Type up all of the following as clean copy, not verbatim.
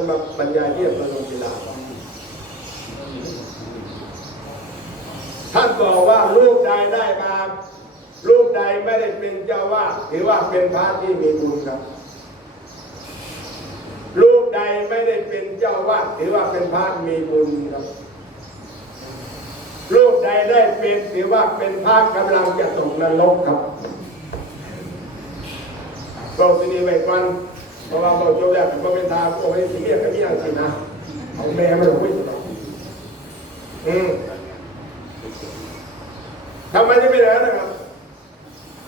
จะมาบรรยายเรื่องพระลงกีฬาท่านบอกว่ารูปใดได้มารูปใดไม่ได้เป็นเจ้าวาดถือว่าเป็นพระที่มีบุญครับรูปใดไม่ได้เป็นเจ้าวาดถือว่าเป็นพระมีบุญครับรูปใดได้เป็นถือว่าเป็นพระกำลังจะตกนรกครับก็ที่นี่ไว้ก่อนเพราะว่าเราจบแล้วก็เป็นทางโอ้ยที่เรียกกันนี่อย่างสินะเอาแม่มาลงไว้สุดทำไมจะไม่ได้นะครับ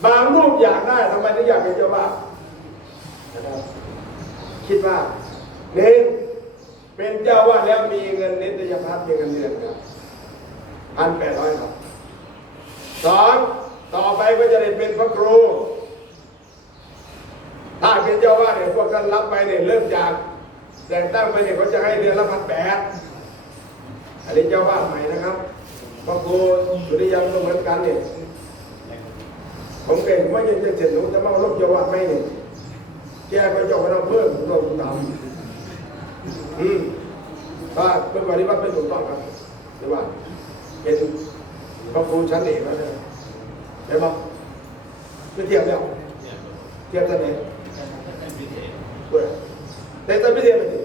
บางรูปอยากได้ทำไมถึงอยากเป็นเจ้าวาดคิดว่าหนึ่งเป็นเจ้าวาดแล้วมีเงินนิตยพัฒน์มีเงินเดือนครับ1,800ครับสองต่อไปก็จะได้เป็นพระครูถ้าเป็นเจ้าวาดเนี่ยพวกท่านรับไปเนี่ยเริ่มจากแต่งตั้งไปเนี่ยเขาจะให้เดือนละ1,800อันนี้เจ้าวาดใหม่นะครับพระครูสุริยันก็เหมือนกันเนี่ยผมเก่งว่ายังจะเสร็จหนูจะมาลบเจ้าวาดไหมเนี่ยแกไปเจ้าคณะเพิ่มเราตามว่าเป็นปฏิบัติเป็นถูกต้องครับหรือว่าเป็นพระครูชั้นเอกแล้วเนี่ยเห็นไหมไม่เทียบแล้วเทียบท่านไหนแต่ท่านไม่เทียบเลยเห็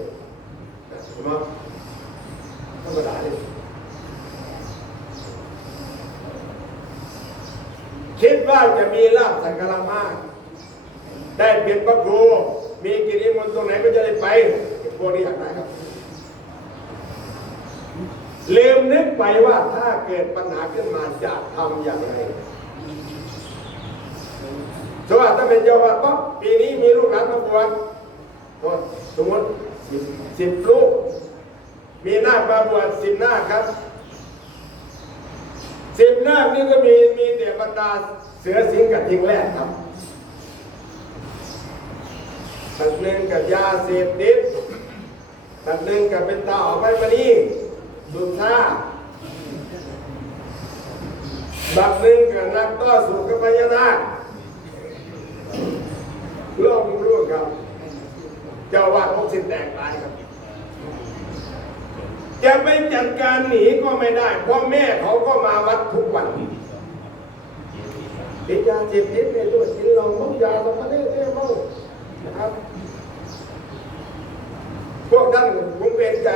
นไหมธรรมดาเลยคิดว่าจะมีลาภสังฆามาได้เป็นพระครูมีกิจนิมนต์ตรงไหนก็จะได้ไปพวกนี้อยากได้ครับลืมนึกไปว่าถ้าเกิดปัญหาขึ้นมาจะทำอย่างไรสมมติถ้าเป็นเจ้าวาดปั๊บปีนี้มีลูกหลานมาบวชสมมติ10 ลูกมีนาคมาบวช10 นาคครับ10 นาคนี่ก็มีแต่บรรดาเสือสิงห์กับทิงแรกครับตัดหนึ่งกับยาเสพติดตัดหนึ่งกับเป็นตาออกไปมานี่สุดท้าบักหนึ่งกับนักต่อสู้กับพญานาคโลกรู้ครับเจ้าวาด60 แตกตายครับจะไปจัดการหนีก็ไม่ได้เพราะแม่เขาก็มาวัดทุกวันติดยาเสพติดในตัวกินเหล้าเมายาสมาธิเมานะครับพวกท่านผมเป็นใจ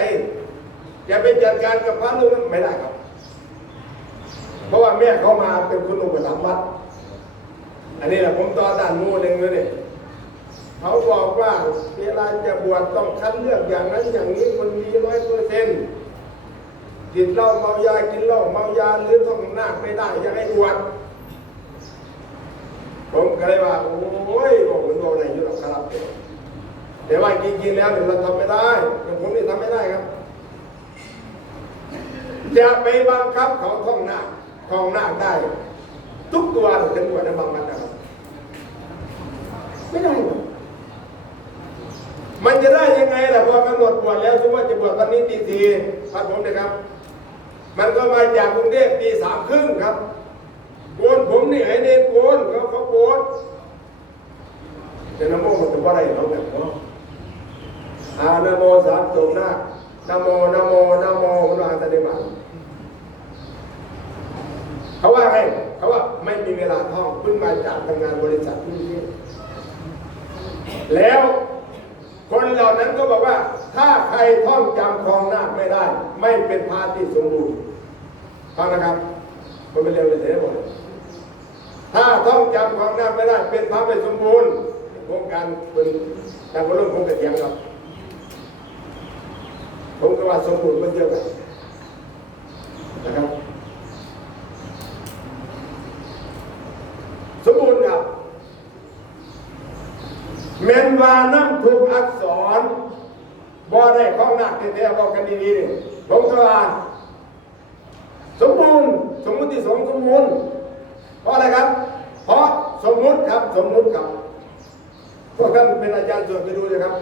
จะไปจัดการกับพระลูกนั้นไม่ได้ครับเพราะว่าแม่เขามาเป็นคนอุปถัมภ์วัดอันนี้แหละผมต่อต้านมูหนึ่งเลยเนี่ยเขาบอกว่าเวลาจะบวชต้องคัดเลือกอย่างนั้นอย่างนี้คนดี100%กินเหล้าเมายากินเหล้าเมายาหรือท่องนาคไม่ได้จะให้บวชผมก็เลยว่าโอ้ยบอกเหมือนโดนอะไรอยู่หรอกครับแต่ว่าจริงๆแล้วเราทำไม่ได้ผมนี่ทำไม่ได้ครับจะไปบังคับเขาท่องนาคได้ทุกตัวถึงบวชในบางวันนะครับไม่ได้มันจะได้ยังไงล่ะพอกำหนดบวชแล้วสมมติว่าจะบวชวันนี้ตี 4พัดผมนะครับมันก็มาจากกรุงเทพตี 3:30ครับโกนผมนี่ไอ้เนรโกนเขาโกนแต่นโมมันจะว่าอะไรเขาแบบเนาะนโม3 จบหน้านโมมันวางแต่ในบ้านเขาว่าไงเขาว่าไม่มีเวลาท่องเพิ่งมาจากทำงานบริษัทที่นี่แล้วคนเหล่านั้นก็บอกว่าถ้าใครท่องจำครองนาคไม่ได้ไม่เป็นพระที่สมบูรณ์ฟังนะครับมันเป็นเรื่องเสียหมดถ้าท่องจำครองนาคไม่ได้เป็นพระไม่สมบูรณ์โครงการเป็นทางคนรุ่นคงกระเทียงครับผมก็ว่าสมบูรณ์มันเยอะไปนะครับสมบูรณ์ครับเมนวาน้ำถูกอักษรบ่ได้ข้องหนักที่แท้บอกกันดีๆนี่ผมก็ว่าสมบูรณ์สมมุติสมบูรณ์เพราะอะไรครับเพราะสมมุติครับพวกท่านเป็นอาจารย์สวดไปดูเลยครับ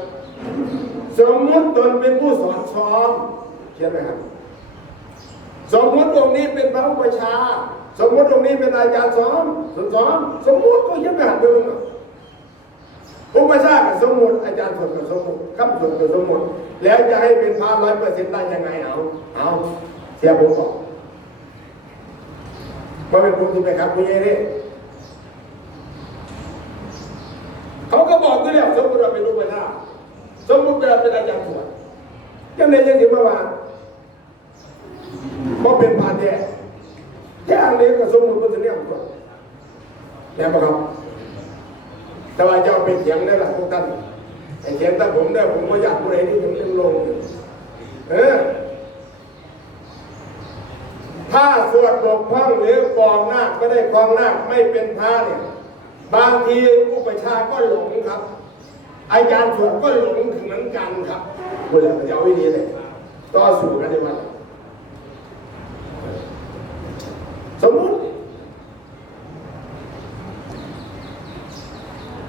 สมมุติตนเป็นผู้สอนซ้อมเขียนไหมครับสมมุติองค์นี้เป็นพระอุปชาสมมุติองค์นี้เป็นอาจารย์สมมุติก็ยังไม่หันไปมึง อุปชากับสมมุติอาจารย์สวดกับสมมุติคำสวดกับสมมุติแล้วจะให้เป็นพระ100%ได้ยังไงเอาเสียผมบอกว่าเป็นผมที่ไปครับคุณเอเร่เขาก็บอกด้วยแล้วสมมุติว่าเป็นอุปชาสมมุติว่าเป็นอาจารย์สวดยังไงยังถึงมาเพราะเป็นพระแท้แค่อันนี้ก็สมมุติว่าจะเรียกตัวแล้วครับแต่ว่าจะเป็นเสียงได้หรอพวกท่านไอ้เสียงท่านผมเนี่ยผมก็อยากพูดอะไรที่ผมเรื่องลงถ้าสวดบกพร่องหรือกองนาคก็ได้กองนาคไม่เป็นพระเนี่ยบางทีอุปชาก็หลงครับอาจารย์สวดก็หลงถึงเหมือนกันครับเวลาจะเอาวิธีเลยต่อสู้กันในวันสมมุติ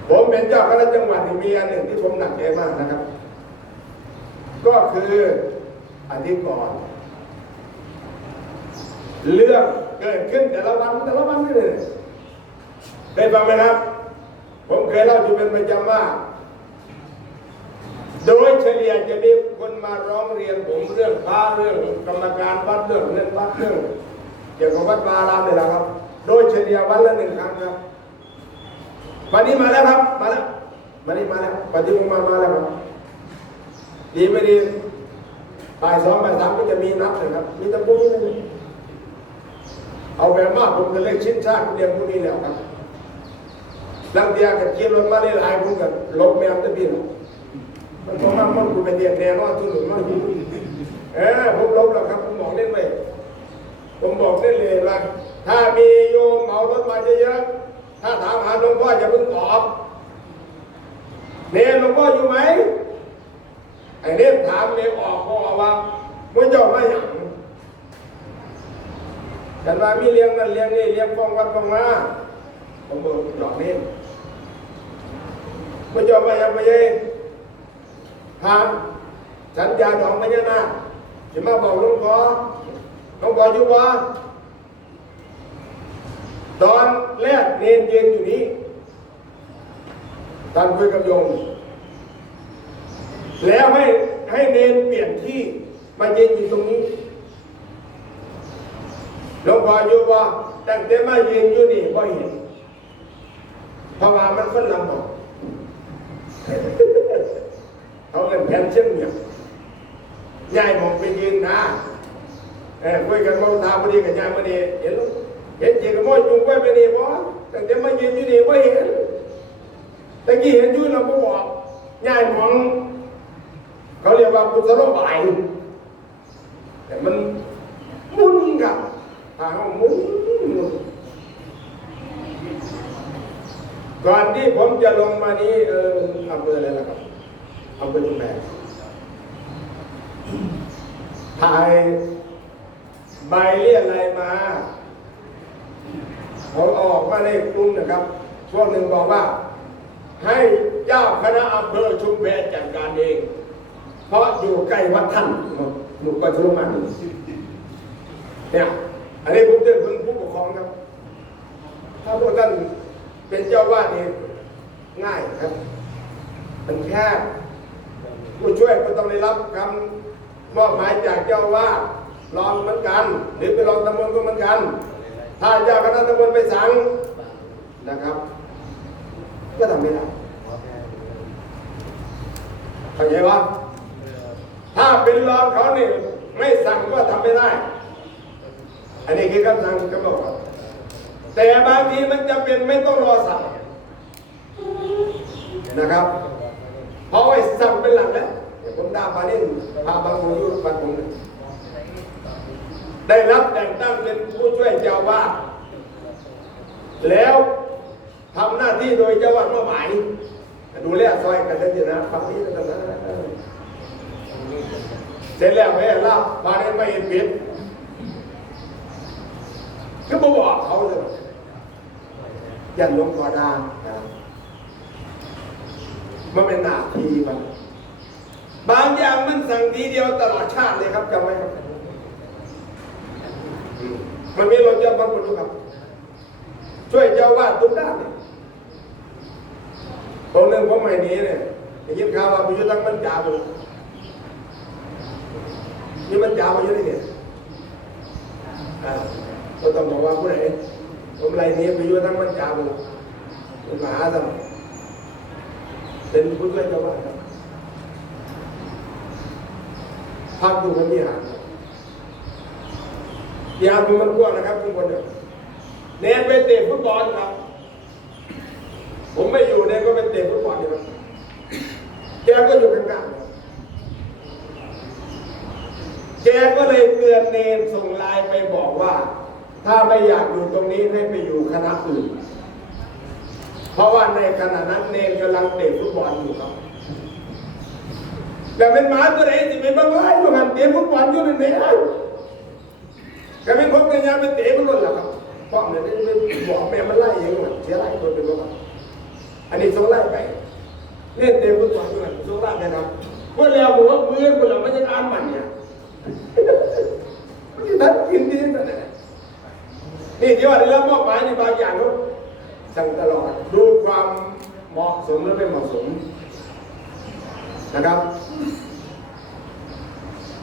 ผมเป็นเจ้าคณะจังหวัดมีอันหนึ่งที่ผมหนักใจมากนะครับก็คืออธิกรณ์เรื่องเกิดขึ้นแต่ละวันนี่เลยเคยฟังไหมครับผมเคยเล่าอยู่เป็นประจำว่าโดยเฉลี่ยจะมีคนมาร้องเรียนผมเรื่องพระเรื่องกรรมการวัดเรื่องเงินวัดเรื่องเกี่ยวกับวัดวารามนี่แหละครับโดยเฉลี่ยวันละ1 ครั้งครับวันนี้มาแล้วครับมาแล้ววันนี้มาแล้วปฏิบัติมาแล้วครับดีไม่ดีบ่าย 2 บ่าย 3ก็จะมีนัดเลยครับมีตะปูนี่เอาแบบมากผมจะเล็กชิ้นชาติเดียวพวกนี้แล้วครับลังเดียกับเกียร์รถมาได้หลายผมกับลบแมวตะบินมันพอมามันกูเป็นเดียดแน่นอนทุนหนุนมันผมลบแล้วครับผมบอกได้เลยผมบอกได้เลยว่าถ้ามีโยมเหมารถมาเยอะๆถ้าถามหาหลวงพ่ออย่าเพิ่งตอบเนรหลวงพ่ออยู่ไหมไอ้เนรถามเนรออกพ่อว่าเมื่อเจ้ามาอย่างกันว่ามีเลี้ยงนั่นเลี้ยงนี่เลี้ยงฟ้องวัดฟ้องมาผมบอกหลอกเนรเมื่อเจ้ามาอย่างไปยังทางสัญญาดองพญานาคจะมาบอกหลวงพ่ออยู่วะตอนแรกเนรยืนอยู่นี้ตอนคุยกับโยมแล้วให้เนรเปลี่ยนที่มายืนอยู่ตรงนี้หลวงพ่ออยู่วะตั้งแต่มายืนอยู่นี่ก็เห็นเพราะว่ามันคนลำบากเขาเล่นแผ่นเชื่อมเนี่ยยายมองไปยืนนะคุยกันมาทาพอดีกับยายมาดีเห็นเจกับม้อยจุงไว้ไปนี่บ่แต่เดี๋ยวมายืนอยู่นี่ไม่เห็นตะกี้เห็นอยู่เราก็บอกยายมองเขาเรียกว่ากุศโลบายแต่มันมุนกับทางมุนก่อนที่ผมจะลงมานี้อำเภออะไรล่ะครับอำเภอชุมแพถ่ายใบเรียกอะไรมาผมออกมาในกลุ่มนะครับช่วงหนึ่งบอกว่าให้เจ้าคณะอำเภอชุมแพจัดการเองเพราะอยู่ใกล้วัดท่านหมู่ปัจจุบันเนี่ยอันนี้ผมเตือนผู้ปกครองครับถ้าพวกท่านเป็นเจ้าวาดนี่ง่ายครับมันแค่ผู้ช่วยก็ต้องได้รับคำมอบหมายจากเจ้าวาดรองเหมือนกันหรือไปรองตำบลก็เหมือนกันถ้าเจ้าคณะตำบลไปสั่งนะครับก็ทำไม่ได้เข้าใจว่าถ้าเป็นรองเขาเนี่ยไม่สั่งก็ทำไม่ได้อันนี้คือคำสั่งก็บอกว่าแต่บางทีมันจะเป็นไม่ต้องรอสั่งนะครับเพราะไอ้สั่งเป็นหลักแล้วผมด่าปานิ่พาบางคนอยู่บางคนได้รับแต่งตั้งเป็นผู้ช่วยเจ้าวาดแล้วทำหน้าที่โดยเจ้าวาดมอบหมายดูแลซอยกันได้ยินนะฟังนี้กันนะเสร็จแล้วไม่เล่าปานิ่ไม่เห็นผิดก็บอกเขาเลยยันลงกอดามันเป็นหน้าที่มันบางอย่างมันสั่งทีเดียวตลอดชาติเลยครับจำไว้ครับมันมีรถยนต์บางคนดูครับช่วยเจ้าวาดทุกด้านเลย ตรงนึงผมไม่หนีเนี่ยได้ยินข่าวว่าไปอยู่ตั้งบรรจาไปนี่บรรจาไปอยู่ที่เนี่ยก็ต้องบอกว่าผู้ใดผมไรนี้ไปอยู่ตั้งบรรจาไปเป็นมหาธรรมเป็นผู้ช่วยเจ้าบ้านครับพักอยู่บนวิหารยามมันกว้างนะครับทุกคนเนี่ยเน้นไปเตะฟุตบอลครับผมไม่อยู่เนี่ยก็ไปเตะฟุตบอลนี่ครับแกก็อยู่ข้างๆแกก็เลยเตือนเนนส่งไลน์ไปบอกว่าถ้าไม่อยากอยู่ตรงนี้ให้ไปอยู่คณะอื่นเพราะว่าในขณะนั้นเนนกำลังเตะฟุตบอลอยู่ครับแต่เป็นหมาตัวไหนที่เป็นบางไล่อยู่หันเตะฟุตบอลอยู่ในนี้ก็เป็นพวกเป็นยาเป็นเตะมันหมดแล้วครับเพราะเนี่ยบอกแม่มันไล่ยังไงเสียไล่คนเป็นบ้าอันนี้ส่งไล่ไปเล่นเตะฟุตบอลด้วยส่งไล่ไปครับเมื่อแล้วหัวมือคนเราไม่ใช่การมันเนี่ยมันจะทัดกินดีนั่นแหละนี่ที่ว่าได้รับมอบหมายในบางอย่างเขาสั่งตลอดดูความเหมาะสมหรือไม่เหมาะสมนะครับ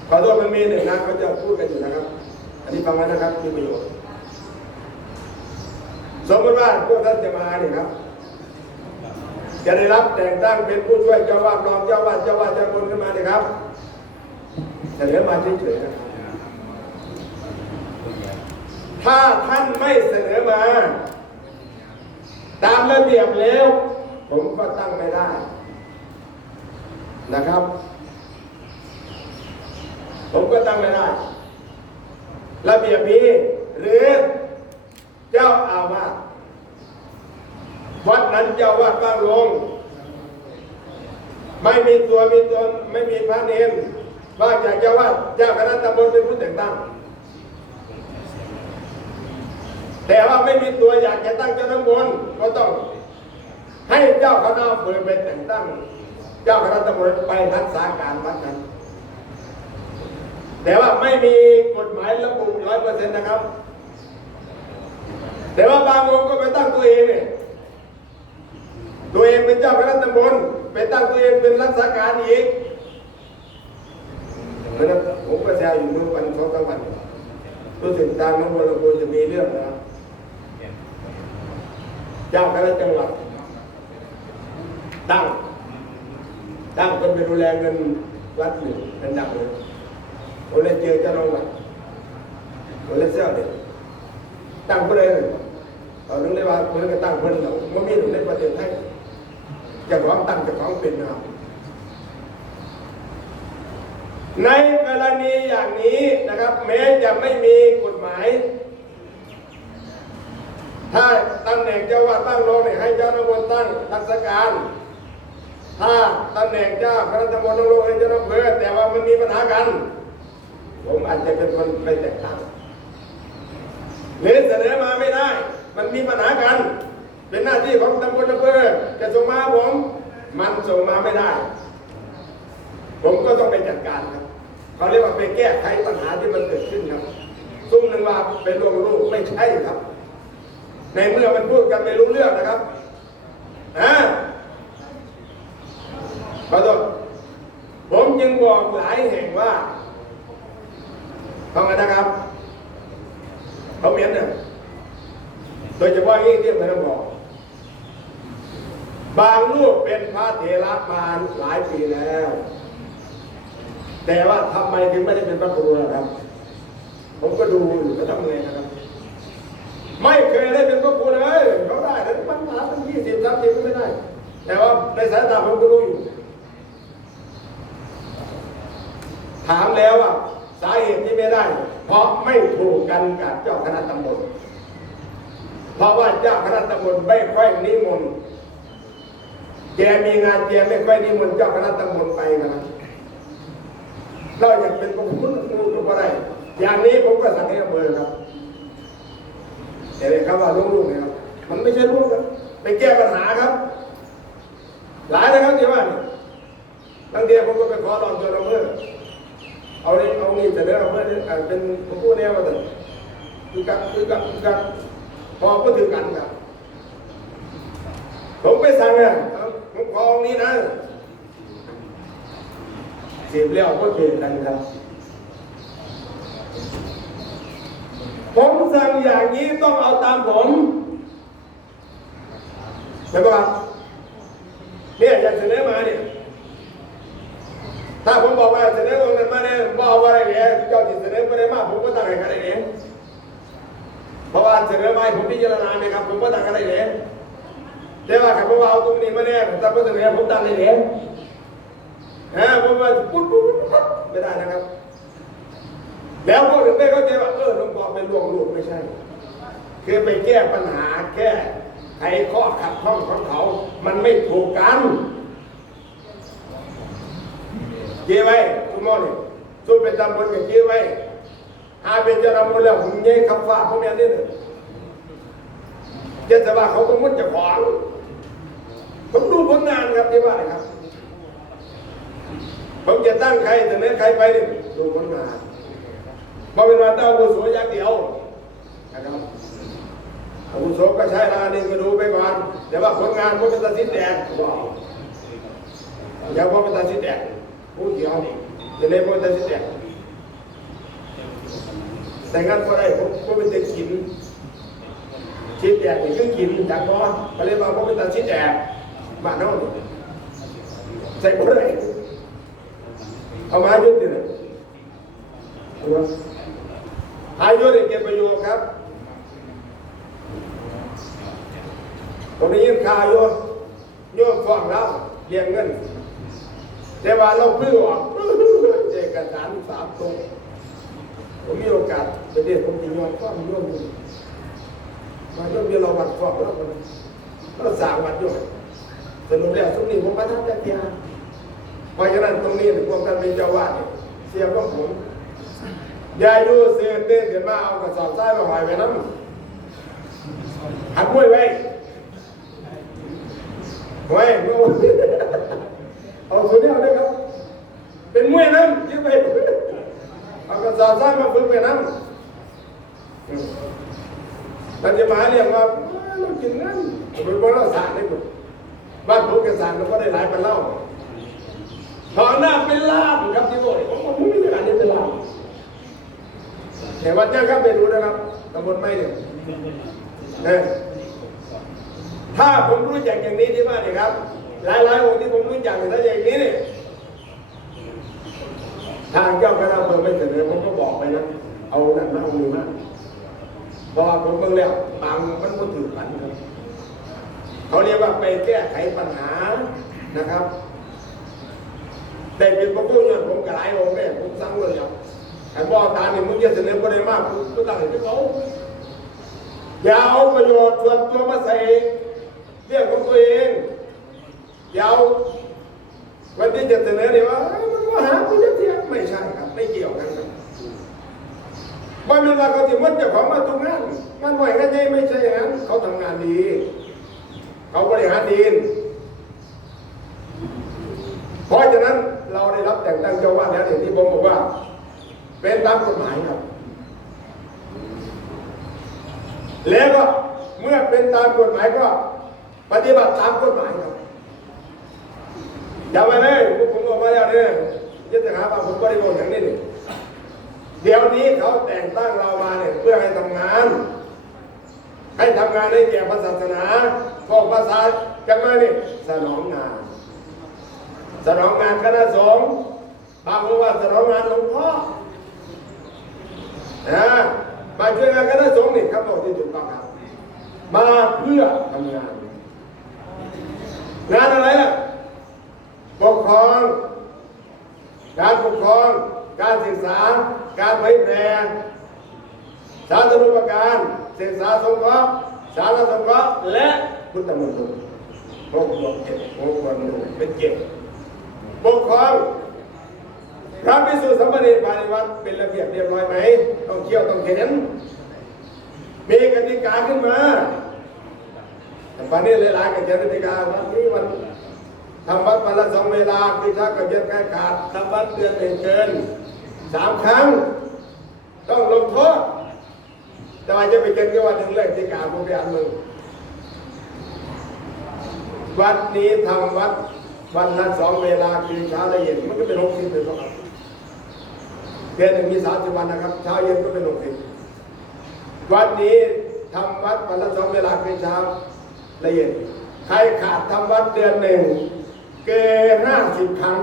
ขอโทษมันมีหนึ่งนะเขาจะพูดกันอยู่นะครับอันนี้ฟังไว้นะครับมีประโยชน์สมมติว่าพวกท่านจะมาเนี่ยครับจะได้รับแต่งตั้งเป็นผู้ช่วยเจ้าวาดรองเจ้าวาดเจ้าคนขึ้นมาเนี่ยครับเสนอมาเฉยๆนะครับถ้าท่านไม่เสนอมาตามระเบียบแล้วผมก็ตั้งไม่ได้นะครับผมก็ตั้งไม่ได้ระเบียบนี้หรือเจ้าอาวาสวัดนั้นเจ้าวาดบ้างลงไม่มีตัวมีตนไม่มีพระเนรว่าจากเจ้าวาดเจ้าคณะตำบลเป็นผู้แต่งตั้งแต่ว่าไม่มีตัวอยากจะตั้งเจ้าตำบลก็ต้องให้เจ้าคณะอำเภอเป็นแต่งตั้งเจ้าคณะตำบลไปรักษาการวัดนั้นแต่ว่าไม่มีกฎหมายระบุ 100% นะครับแต่ว่าบางองค์ก็ไปตั้งตัวเองเนี่ยตัวเองเป็นเจ้าคณะตำบลไปตั้งตัวเองเป็นรักษาการอีกเพราะนั้นผมก็แซวอยู่เมื่อวัน2-3 วันรู้สึกทางน้องบัวลำพูจะมีเรื่องนะเจ้าคณะจังหวัดตั้งคนไปดูแลเงินวัดหนึ่งเป็นดับเลยผมเลยเจอเจ้าน้องวัดผมเลยเซลเนี่ยตั้งเพื่อนเอาเรื่องเลยว่าเพื่อนก็ตั้งเพื่อนเราไม่มีหนุ่มในประเทศไทยจะพร้อมตั้งจะพร้อมเป็นนะครับในกรณีอย่างนี้นะครับแม้จะไม่มีกฎหมายถ้าตำแหน่งเจ้าวาดตั้งรองเนี่ยให้เจ้าตำบลตั้งรักษาการถ้าตำแหน่งเจ้าคณะตำบลต้องลงให้เจ้าอำเภอแต่ว่ามันมีปัญหากันผมอาจจะเป็นคนไม่แตกต่างหรือเสนอมาไม่ได้มันมีปัญหากันเป็นหน้าที่ของตำบลอำเภอจะส่งมาผมมันส่งมาไม่ได้ผมก็ต้องไปจัดการครับเขาเรียกว่าไปแก้ไขปัญหาที่มันเกิดขึ้นครับซุ่มหนึ่งว่าเป็นลวงลูกไม่ใช่ครับในเมื่อมันพูดกันไม่รู้เรื่องนะครับขอโทษผมจึงบอกหลายแห่งว่าฟังกันนะครับเขาเมียนเนี่ยโดยเฉพาะยิ่งที่ผมบอกบางรูปเป็นพระเถระมาหลายปีแล้วแต่ว่าทำไมถึงไม่ได้เป็นพระครูนะครับผมก็ดูอยู่ก็ทำไงนะครับไม่เคยได้เป็นพระครูเลยเขาได้แต่ปัญหาตั้ง20-30ก็ไม่ได้แต่ว่าในสายตาผมก็รู้อยู่ถามแล้วว่าสาเหตุที่ไม่ได้เพราะไม่ถูกกันกับเจ้าคณะตำบลเพราะว่าเจ้าคณะตำบลไม่ค่อยนิมนต์แกมีงานแกไม่ค่อยนิมนต์เจ้าคณะตำบลไปนะครับเราอยากเป็นพระคุณก็ไม่ได้อย่างนี้ผมก็สั่งให้อำเภอครับแต่เลยครับว่าลูกๆนะครับมันไม่ใช่ลูกครับไปแก้ปัญหาครับหลายนะครับที่ว่าบางทีผมก็ไปขอรองเจ้าอำเภอเอานี่จะเลือกเพื่อนเป็นผู้แนวมาแต่คือกันพอก็ถือกันครับผมไปสั่งเนี่ย ผมขอองค์นี้นะเสียบแล้วก็เจอกันครับผมสั่งอย่างนี้ต้องเอาตามผมเห็นไหมครับเนี่ยอยากเสนอมาเนี่ยถ้าผมบอกว่าเสนอองค์นั้นมาเนี่ยบอกว่าอะไรเนี่ยเจ้าที่เสนอมาได้มากผมก็ตั้งให้กันได้เนี่ยเพราะว่าเสนอมาผมพิจารณาเนี่ยครับผมก็ตั้งกันได้เนี่ยแต่ว่าถ้าผมเอาตรงนี้มาเนี่ยถ้าผมเสนอผมตั้งได้เนี่ยผมว่าปุ๊บไม่ได้นะครับแล้วพวกถึงได้เข้าใจว่าหลวงพ่อเป็นลวงลูกไม่ใช่คือไปแก้ปัญหาแค่ไขข้อขัดข้องของเขามันไม่ถูกกันเกี่ยไว้คุณมอนี่สู้เป็นตำบลกับเกี่ยไว้หาเป็นจะนำบนแล้วผมเย่คำฟ้าพวกนี้นี่เจ้าสาวเขาก็มุ่งจะขวางผมดูผลงานครับที่ว่าอะไรครับผมจะตั้งใครเสนอใครไปนี่ดูผลงานพอเป็นวันเต้าอาวุโสอย่างเดียวนะครับอาวุโสก็ใช้ละนี่ก็ดูไปก่อนแต่ว่าผลงานผมเป็นตัดสินแดงอย่าผมเป็นตัดสินแดงผู้เดียวจะเล่นผมเป็นตัดสินแดงแต่งั้นก็ได้ผมเป็นจะกินชิ้นแดงนี่คือกินจากบ่ก็เลยว่าผมเป็นตัดสินแดงบ้านนอกใส่บ่ได้เอามายุติเลยอายุเก็บประโยชน์ครับตรงนี้ยินข่าวโยมฟ้องเราเรียงเงินแต่ว่าเราเพื่อออกเอกสาร3 ตรงผมมีโอกาสไปเรียนผมจะย้อนฟ้องโยมมาโยมเดียวเราวัดฟ้องแล้วเราสั่งวัดโยมสรุปแล้วตรงนี้ผมประทับใจเพียงเพราะฉะนั้นตรงนี้พวกท่านเป็นเจ้าวาดเสียของผมยายดูเสือเต้นเกิดมาเอากระสอบทรายมาหอยไว้น้ำหัดมวยไว้ไว้เอาคนนี้เอาได้ครับเป็นมวยน้ำยืมไปเอากระสอบทรายมาฝึกไว้น้ำเราจะมาเรียกว่าเรากินนั่นเป็นพวกเราสารได้หมดบ้านผมกระสานเราก็ได้หลายเป็นเล่าถอนหน้าเป็นลาบครับที่บอกผมไม่ได้อันนี้เป็นลาบแต่วัดย่างครับไปดูนะครับตำบลไม่เนี่ยถ้าผมรู้จักอย่างนี้ที่บ้านนี่ครับหลายองค์ที่ผมรู้จักถ้าอย่างนี้เนี่ยทางเจ้าคณะอำเภอไม่เสนอผมก็บอกไปนะเอาหนักมาเอามือมาเพราะผมเบิ่งแล้วบางมันก็ถือขันครับเขาเรียกว่าไปแก้ไขปัญหานะครับได้เป็นพระผู้เนี่ยผมกระไรองค์เนี่ยผมสั่งเลยครับไอ้บ่อตาเนี่ยมึงจะเสนอประเด็นมากกูตั้งให้เขาอย่าเอาประโยชน์ส่วนตัวมาใส่เรื่องของตัวเองอย่าเอาวันที่จะเสนอเนี่ยว่ามันก็หาผู้เทียบไม่ใช่ครับไม่เกี่ยวกันครับว่าเวลาเขาถึงว่าเจ้าของมาทำงานไหวกันยังไม่ใช่อย่างนั้นเขาทำงานดีเขาบริหารดีเพราะฉะนั้นเราได้รับแต่งตั้งเจ้าวาดแล้วอย่างที่ผมบอกว่าเป็นตามกฎหมายครับแล้วก็เมื่อเป็นตามกฎหมายก็ปฏิบัติตามกฎหมายครับอย่าไปเลยผมบอกมาแล้วเนี่ยยึดหาว่าผมบริโภคอย่างนี้นี่เดี๋ยวนี้เขาแต่งตั้งเรามาเนี่ยเพื่อให้ทำงานให้แก่พระศาสนาพวกภาษากันมาเนี่ยสนองงานคณะสงฆ์บางคนว่าสนองงานหลวงพ่อมาช่วยงานคณะสงฆ์นี่ครับบอกที่ถูกต้องครับมาเพื่อทำงานอะไรล่ะปกครองการปกครองการศึกษาการเผยแพร่สาธารณูปการศึกษาสงเคราะห์สารสงเคราะห์และพุทธมณฑล6 บวก 7 6 บวก 1เป็น7ปกครองพระภิกษุสามเณรภายในวัดเป็นระเบียบเรียบร้อยไหมต้องเขี่ยวต้องเข็นมีกติกาขึ้นมาแต่วันนี้หลายๆกติกาวันนี้วันทำวัดวันละ2 เวลาคือถ้ากับเย็นการขาดทำวัดเดือนไม่เกิน3 ครั้งต้องลงโทษแต่ว่าจะไปเกินแค่วันหนึ่งเลยที่กาบุญญาณมือ วัดนี้ทำวัดวันละ2 เวลาคือเช้าและเย็นมันก็เป็น60เลยครับเดือนหนึ่งมี30 วันนะครับเช้าเย็นก็เป็น60วัดนี้ทำวัดวันละ2 เวลาคือเช้าและเย็นใครขาดทำวัดเดือนหนึ่งเกิน50 ครั้ง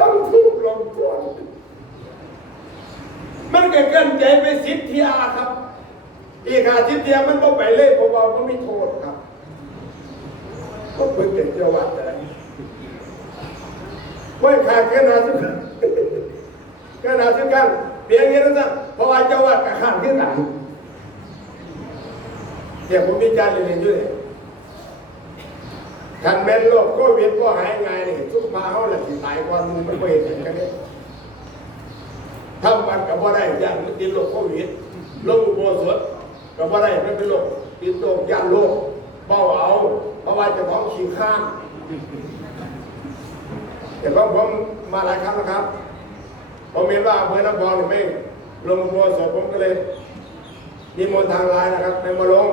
ต้องถูกลงโทษมันเกินใจไป10 เที่ยครับอีก10 เที่ยมันก็ไปเลยผมบอกก็ไม่โทษครับก็เพิ่งเกิดเจ้าวัดอะไรไม่ขาดแค่นาสิกันแค่นาสิกันเพียงนี้นะจ๊ะเพราะว่าเจ้าวัดกับข้างที่หลังเดี๋ยวผมมีการเรียนด้วยคันเป็นโรคโควิดก็หายง่ายนี่ทุกมาเขาแหละที่ตายก่อนมันไม่เห็นกันเนี่ยทำบัตรกับว่าได้อย่างมันติดโรคโควิดโรคอุโบสถกับว่าได้มันเป็นโรคติดโรคยาโรคเบาเอาเพราะว่าจะท้องขี้ข้างแต่ก็ผมมาหลายครั้งนะครับผมเห็นว่าอำเภอน้ำพองไม่ลงอุโบสถผมก็เลยมีมนทางไลน์นะครับไปมาลง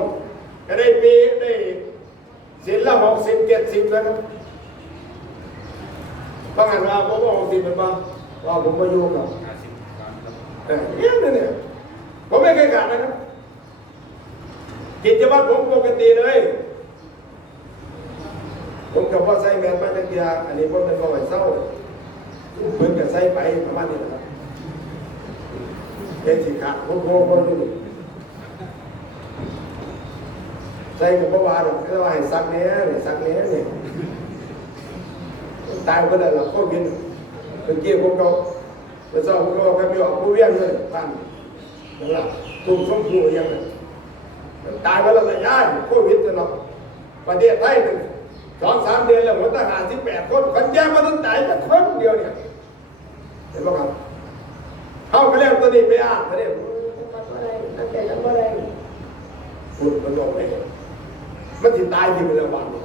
ก็ได้ปีได้ศีลละ60 70แล้วครับเพราะงั้นว่าผมว่า60เป็นป่ะว่าผมมาอยู่กับเนี่ยผมไม่เคยขาดนะครับกิจวัตรผมปกติเลยผมกับพ่อไส้แมนมาจากเดียอันนี้ผมเป็นพ่อไหวเศร้าเพิ่นกับไส้ไปประมาณนี้นะครับเป็นสิขาดผมอยู่ใส่กับพระวาดก็ว่าให้ซักเนี้ยเนี่ยตายก็ได้หรอกโควิดเป็นเกี่ยวกับเราไปสอบพวกเราไปออกผู้เวียนเลยท่านนั่นแหละถูกชมพูยังตายไปแล้วจะย้ายโควิดจะเนาะประเทศไทยหนึ่ง2-3 เดือนแล้วหัวทหาร18 คนคนแย่มาตั้งแต่จะคนเดียวเนี่ยเห็นไหมครับเข้าไปแล้วตัวนี้ไปอ่านตัวนี้ตั้งใจกันว่าอะไรพูดมันโดนไปมันติดตายที่เป็นระหว่างนี้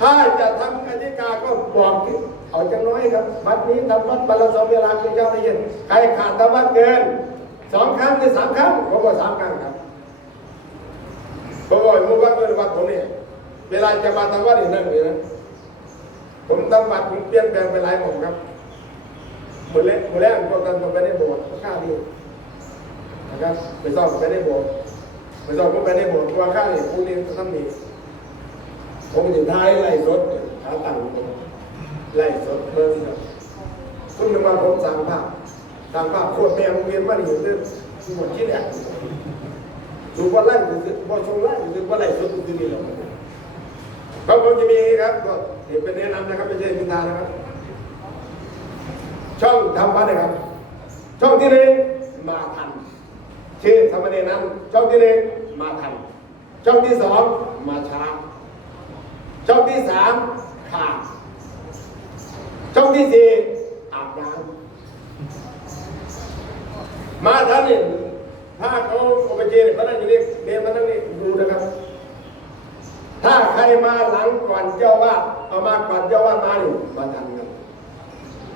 ถ้าจะทำกติกาก็บอกเอาจังน้อยครับวัดนี้ทำวัดวันละ2 เวลาคือเช้าและเย็นใครขาดทำวัดเกิน2 ครั้งหรือ3 ครั้งผมว่า3 ครั้งครับเพราะว่ามุกวัดเป็นวัดผมเนี่ยเวลาจะมาทำวัดอีกนั่นเลยนะผมทำวัดผมเปลี่ยนแปลงไปหลายหม่องครับหมดแล้วพวกท่านต้องไปในโบสถ์ข้าดีนะครับไปสอบไปในโบสถ์ไปสอบผมไปในโบสถ์ว่าข้าเนี่ยพวกนี้ท่านมีผมถึงท้ายไล่สดหาตังค์ไล่สดเพิ่มครับคุณนึกว่าผมสั่งภาพโคตรแมวเรียนว่าอยู่เรื่องหมดที่เนี่ยดูว่าไล่ดูว่าชงไล่ดูว่าไล่สดดูนี่หรอกเขาผมจะมีครับก็เห็นเป็นแนะนำนะครับไม่ใช่พิธานะครับช่องทำวัดนะครับช่องที่ 1มาทันชื่อสามเณรนั้นช่องที่ 1มาทันช่องที่ 2มาช้าช่องที่ 3ขาดช่องที่ 4อาบน้ำมาทันนี่ถ้าเขาเอาไปเจเนี่ยเขาได้อยู่นี่เรียนมาตั้งนี่ดูนะครับถ้าใครมาหลังก่อนเจ้าวาดเอามาก่อนเจ้าวาดมานี่มาทันครับ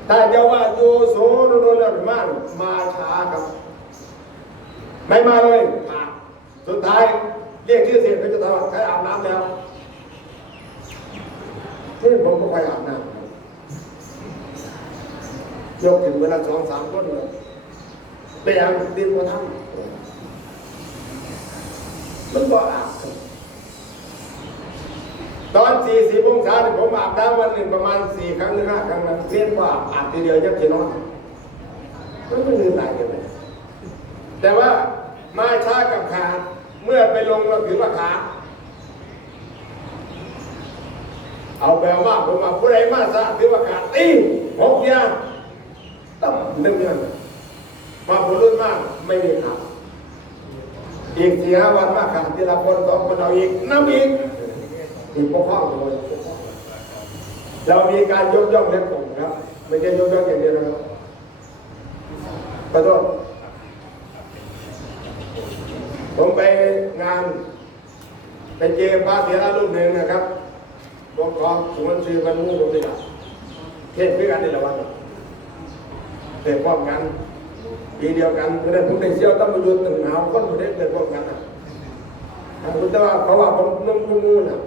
ถ้าเจ้าวาดโยโสโดนแล้วมาช้าครับไม่มาเลยขาดสุดท้ายเรียกชื่อเสียงเขาจะทำใครอาบน้ำแล้วที่ผมก็ไปอาบน้ำยกถึงเวลา2-3 คนเลยไปอาบดินมาทำมันก็อาบตอน40 องศาเนี่ยผมอาบน้ำวันหนึ่งประมาณ4 ครั้งหรือ5 ครั้งนะเรียนว่าอาบทีเดียวยับจะนอนมันไม่ลืมไหลกันเลยแต่ว่ามาช้ากับขาดเมื่อไปลงเราถือว่าขาดเอาแปลว่าผมว่าผู้ใดมาช้าถือว่าขาดตี6 อย่างต้อง1 เดือนมาผลรุ่นมากไม่มีขาดอีก4-5 วันมากขาดทีละคน2 คนเอาอีกน้ำอีกปกป้องตัวเรามีการยกย่องเล็กผมครับไม่ใช่ยกย่องอย่างเดียวนะครับขอโทษผมไปงานไปเจอพระเถระรูปหนึ่งนะครับบอกขอสมมติชื่อมันมู่ผมดีกว่าเทศด้วยกันในละวันเทศพร้อมกันปีเดียวกันเพราะนั้นผมได้เชี่ยวต้องมายุติหนาวคนไม่ได้เกิดพร้อมกันนะ คุณแต่ว่าเขาว่าผมนุ่มกูมูน่ะ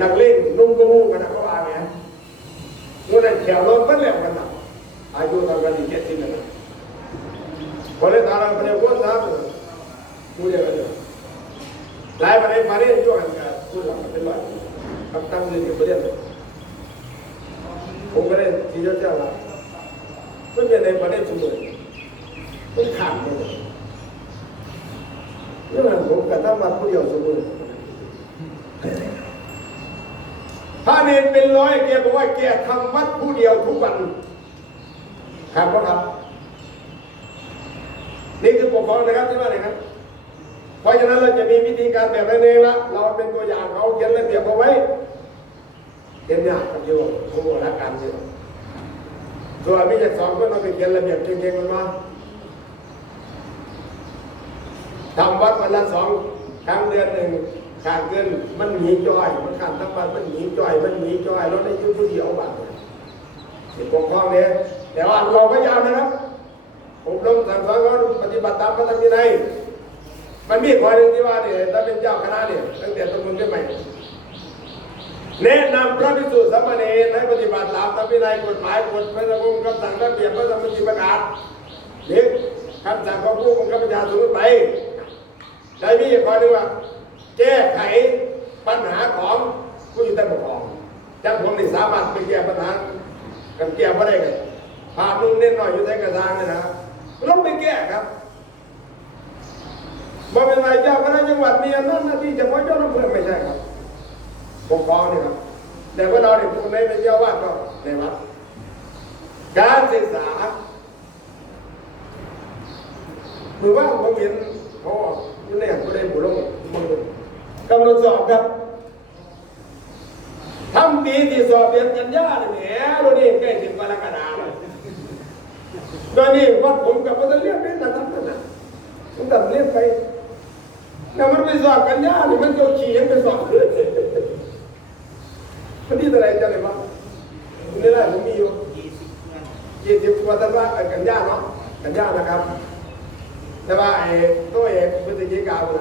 นักเล่นนุ่มกูมูกันนะเขาว่าไงเมื่อไหร่แถวรถมันเร็วกันนะอายุตอนกัน70นะพอเลยตาเราไปเรียกว่าซ้ำพูดอย่างนั้นเลยหลายประเด็นมาเรื่องช่วยกันพูดหลังเป็นร้อยกับตั้งเรื่องประเด็นผมก็ได้ที่เจ้าว่าไม่เป็นในประเด็นสมบูรณ์ไม่ขาดเลยเรื่องนั้นผมกับท่านมาผู้เดียวสมบูรณ์พระเนรเป็นร้อยแกบอกว่าแกทำวัดผู้เดียวทุกวันครับพ่อครับนี่คือปกครองนะครับที่ว่าอะไรครับเพราะฉะนั้นเราจะมีวิธีการแบบนั้นเองละเราเป็นตัวอย่างเขาเขียนระเบียบเอาไว้เขียนยากกับโยมเขาบอกรักการเนี่ยส่วนไม่จากสองก็เราไปเขียนระเบียบเก่งๆมันมาทำวัดวันละ2 ครั้งเดือนหนึ่งขาดเกินมันหนีจ้อยมันขาดทั้งวันมันหนีจ้อยมันหนีจ้อยเราได้ยืดผู้เดียวบัตรเป็นปกครองเนี่ยแต่ว่าเราพยายามนะครับอบรมสั่งสอนเขาปฏิบัติตามพระธรรมวินัยมันมีข้อหนึ่งที่ว่าเนี่ยถ้าเป็นเจ้าคณะเนี่ยตั้งแต่ต้นได้ไหมแนะนำพระภิกษุสามเณรให้ปฏิบัติตามธรรมวินัยกฎหมายกฎพระธรรมคำสั่งระเบียบพระธรรมจิประกาศหรือคำสั่งของผู้บังคับบัญชาสูงไปได้มีข้อหนึ่งว่าแก้ไขปัญหาของผู้อยู่ใต้ปกครองจังผมนี่สามารถไปแก้ปัญหากันแก้ไม่ได้กันพามึงเน้นหน่อยอยู่ใต้กระซังเลยนะลงไปแก้ครับบ่เป็นไรเจ้าคณะจังหวัดมีอำนาจหน้าที่เฉพาะเจ้าหน้าที่ไม่ใช่ครับปกครองนี่ครับแต่ว่าเราเนี่ยคนไหนเป็นเจ้าวาดก็ในวัดการศึกษาหรือว่าผมเห็นเขาเนี่ยเขาได้บุญลงกำหนดสอบครับทำปีที่สอบเรียนกันยากเลยแหมเรานี่ใกล้ถึงกรกฎาคมตอนนี้วัดผมกับวัดเรียนเป็นระดับนั้นผมตัดเรียนไปแต่มันไปสอบกันยากเลยมันจะขี่ยังไปสอบมันที่อะไรจะอะไรบ้างนี่แหละผมมีอยู่20 กว่าแต่ว่ากันยากเนาะกันยากนะครับแต่ว่าไอ้ตัวเอกพฤศจิกายน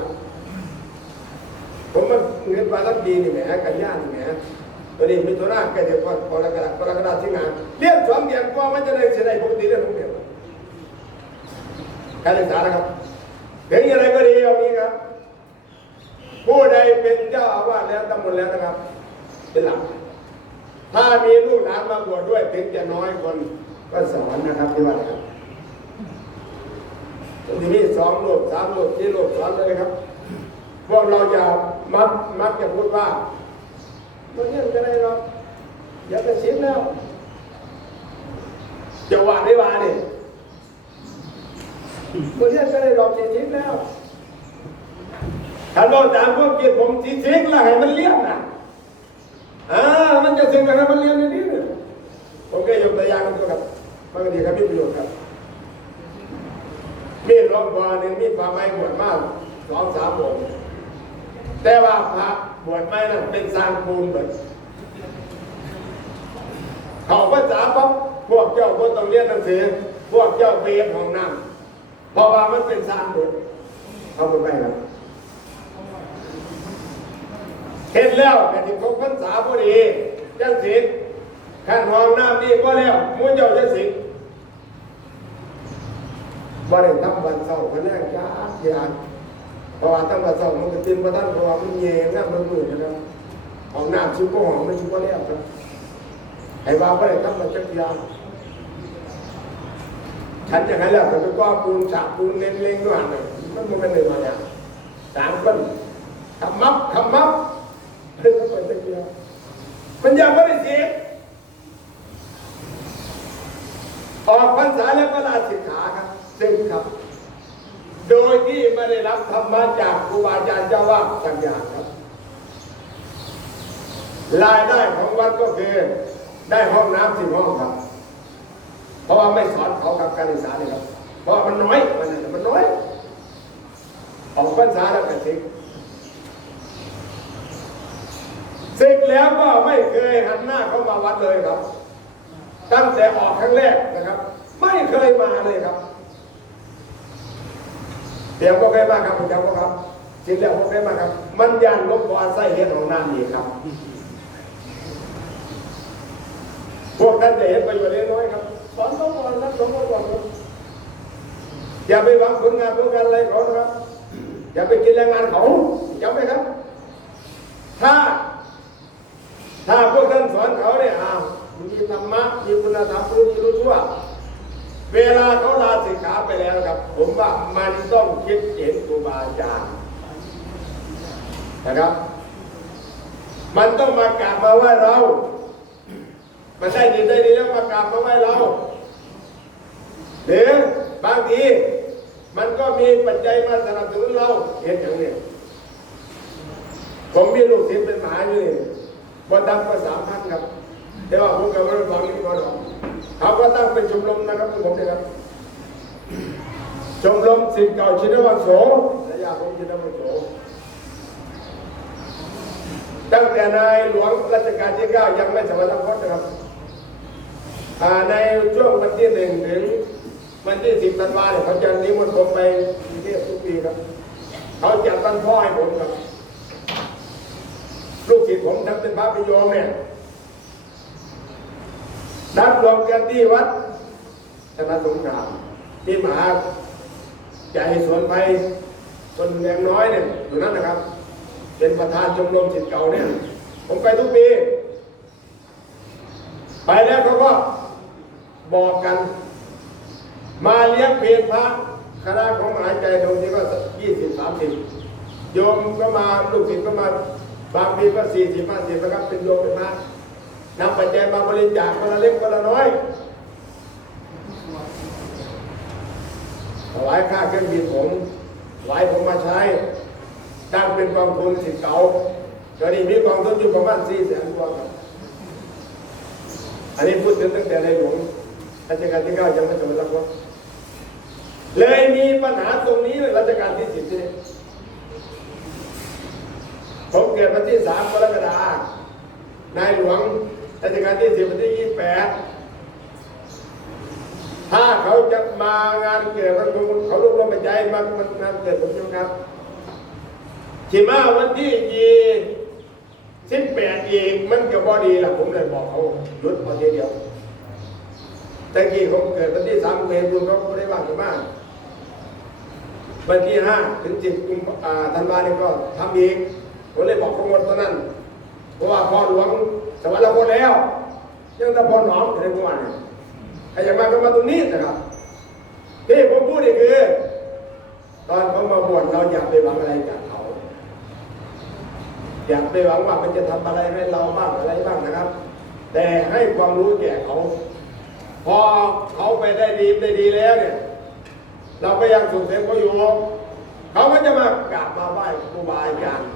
ผมมันเงินวันละปีนี่แหมกันยากนี่แหมตัวนี้มีตัวหน้าแกเดี๋ยวพอละกระดาษที่งานเรียน2 เดือนกว่ามันจะได้เสียได้ปกติเรื่องพวกเดียวการศึกษานะครับเห็นอะไรก็ดีเอานี้ครับผู้ใดเป็นเจ้าอาวาสแล้วตำบลแล้วนะครับเป็นหลักถ้ามีลูกหลานมาบวชด้วยถึงจะน้อยคนก็สอนนะครับที่ว่าอะไรครับทีนี้2 รูป 3 รูป 4 รูปสอนเลยครับพวกเราอย่ามักจะพูดว่ามันเนี่ยจะได้หรอกอย่าไปเสียแล้วจะว่าได้ว่าเนี่ยมันเนี่ยจะได้หรอกเสียแล้วถ้าเราตามความคิดผมเสียแล้วให้มันเลี้ยงนะมันจะเสียงอะไรมันเลี้ยงในนี้เนี่ยผมแค่ยกตัวอย่างกันครับบางทีครับมีประโยชน์ครับมีดลองบอลหนึ่งมีดปลาไม้บวชมาก2-3 องค์แต่ว่าพระบวชไม้นั้นเป็นสร้างปูนแบบเขาภาษาปั๊บพวกเจ้าก็ต้องเรียนหนังสือพวกเจ้าเปลี่ยนของน้ำเพราะว่ามันเป็นสร้างปูนเขาไปครับเห็นแล้วแต่ถึง6 พรรษาพอดีจังสิขั้นห้องน้ำนี่ก็แล้วมูเจ้าจังสิบ่ได้ทำวันเสาร์กันแน่จ้าเกียรเพราะว่าตั้งแต่สองมันก็ตินประทันเพราะว่ามันเย็นน้ำมันมืดนะครับของน้ำชุบก็หอมไม่ชุบก็แล้วครับไอ้ว่าไม่ได้ทำมาจักรยานฉันอย่างนั้นแหละแต่ก็ปูนฉาบปูนเล็งๆด้วยนะมันไม่เป็นอะไรอย่าง3 คนขมับเรื่องมันจักรยานมันยังไม่ได้เสียออกพรรษาแล้วก็ลาสิกขาครับซึ่งครับโดยที่ไม่ได้รับธรรมะจากครูบาอาจารย์เจ้าวาดสัญญาครับรายได้ของวัดก็คือได้ห้องน้ำ10 ห้องครับเพราะว่าไม่สอนเขากับการศึกษาเลยครับเพราะมันน้อยมันน้อยออกพรรษาแล้วก็ศึกแล้วก็ไม่เคยหันหน้าเข้ามาวัดเลยครับตั้งแต่ออกครั้งแรกนะครับไม่เคยมาเลยครับเดี๋ยวก็เคยมาครับเดี๋ยวก็ครับ สิ่งแรกพวกนี้มาครับมันย่านลบกว่าไส้เห็ดของน้ำนี่ครับพวกท่านจะเห็นประโยชน์เล็กน้อยครับสอนเขาก่อนนะสอนเขาก่อนอย่าไปหวังผลงานอะไรเขานะครับอย่าไปกินแรงงานเขาจำไหมครับถ้าพวกท่านสอนเขาเนี่ยมีธรรมะมีคุณธรรมรู้ชั่วเวลาเขาลาสิกขาไปแล้วครับผมว่ามันต้องคิดเห็นครูบาอาจารย์นะครับมันต้องมากราบมาไหว้เรามันได้ดีแล้วมากราบมาไหว้เราหรือบางทีมันก็มีปัจจัยมาสนับสนุนเราเห็นอย่างนี้ผมมีลูกศิษย์เป็นหมาอยู่นี่บนดังก็3,000ครับแต่ว่าผมกับเราฟังนี่ก็ดอกเขาก็ตั้งเป็นชมรมนะครับผมนะครับชมรมศิษย์เก่าชินวัตโสระยะผมชินวัตโสตั้งแต่ในหลวงรัชกาลที่ 9ยังไม่สวรรคตนะครับในช่วงวันที่ 1 ถึงวันที่ 10 ธันวาคมเขาจะนิมนต์ผมไปกรุงเทพทุกปีครับเขาจัดวันพ่อให้ผมครับลูกศิษย์ผมทั้งเป็นพระพิโยมเนี่ยนัดรวมกันที่วัดชนะสงครามที่มหาใหญ่สวนไผ่คนแดงน้อยเนี่ยอยู่นั่นนะครับเป็นประธานชมรมศิษย์เก่าเนี่ยผมไปทุกปีไปแล้วเขาก็บอกกันมาเลี้ยงเพลพระคณะของมหาใจตรงที่ก็20-30โยมก็มาลูกศิษย์ก็มาบางปีก็40-50นะครับเป็นโยมเป็นพระนำปัจจัยมาบริจาคคนละเล็กคนละน้อยถวายค่าเครื่องบินผมถวายผมมาใช้ตั้งเป็นกองทุนศิษย์เก่าตอนนี้มีกองทุนอยู่ประมาณ400,000 กว่าครับอันนี้พูดถึงตั้งแต่ในหลวงรัชกาลที่ 9ยังไม่สมบูรณ์เลยมีปัญหาตรงนี้เลยรัชกาลที่ 10นี่ผมเกิดวันที่ 3 กรกฎาคมนายหลวงรัชกาลที่ 10วันที่ 28ถ้าเขาจะมางานเกิดเขารวบรวมปัจจัยมางานเกิดผมใช่ไหมครับที่มาวันที่18อีกมันก็พอดีละผมเลยบอกเขาหยุดพอทีเดียวแต่กี้ผมเกิดวันที่3 เมษายนเขาไม่ได้ว่ากันมากวันที่5 ถึง 10 ธันวาคมก็ทำอีกผมเลยบอกเขาหมดตอนนั้นเพราะว่าพ่อหลวงสวรรคตแล้วยังแต่พ่อหนอมในเมื่อวานเนี่ยใครอยากมาก็มาตรงนี้นะครับที่ผมพูดนี่คือตอนเขามาบวชเราอยากไปหวังอะไรจากเขาอยากไปหวังว่ามันจะทำอะไรให้เราบ้างอะไรบ้างนะครับแต่ให้ความรู้แก่เขาพอเขาไปได้ดีแล้วเนี่ยเราก็ยังส่งเสริมเขาอยู่เขาก็จะมากราบมาไหว้ครูบาอาจารย์